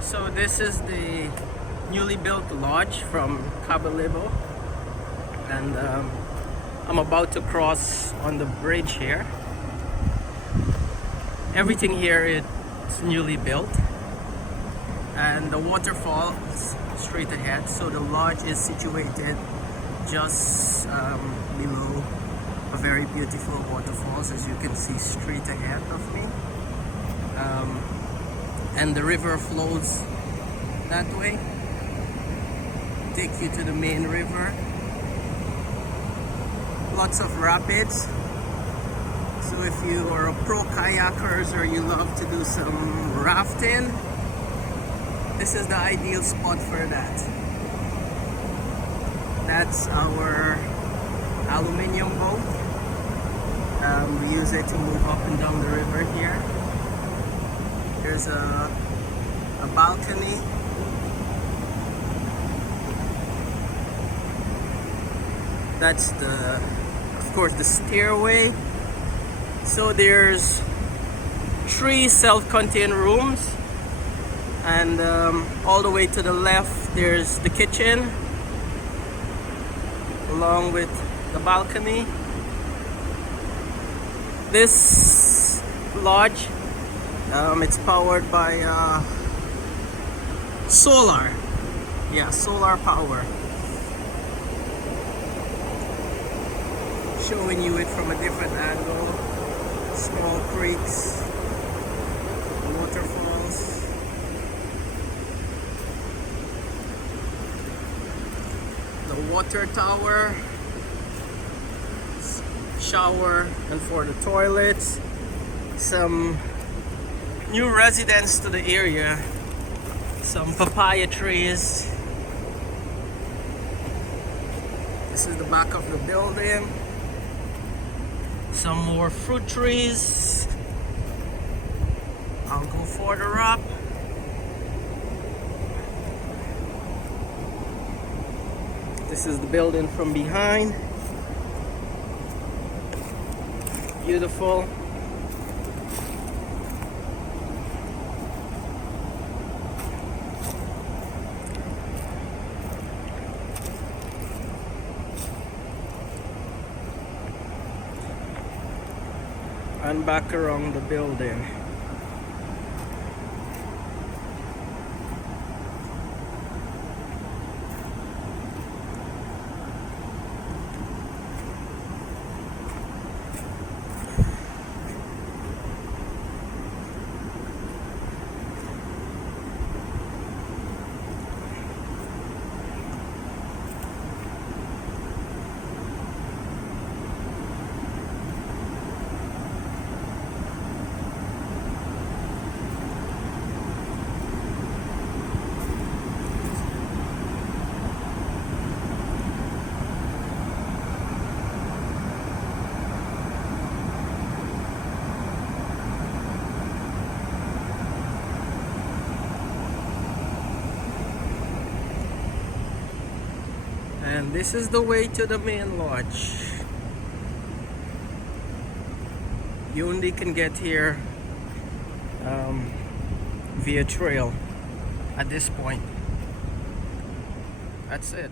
So this is the newly built lodge from Kabalebo, and I'm about to cross on the bridge here. Everything here is newly built, and the waterfall is straight ahead. So the lodge is situated just below a very beautiful waterfalls, as you can see straight ahead of me. And the river flows that way, take you to the main river. Lots of rapids, so if you are a pro kayakers or you love to do some rafting, this is the ideal spot for that. That's our aluminium boat. We use it to move up and down the river here. There's a balcony. That's of course, the stairway. So there's 3 self-contained rooms, and all the way to the left there's the kitchen along with the balcony. This lodge, it's powered by solar. Yeah, solar power. Showing you it from a different angle. Small creeks, waterfalls. The water tower, shower, and for the toilets. Some new residents to the area. Some papaya trees. This is the back of the building. Some more fruit trees. I'll go further up. This is the building from behind. Beautiful. And back around the building. And this is the way to the main lodge. You only can get here via trail at this point. That's it.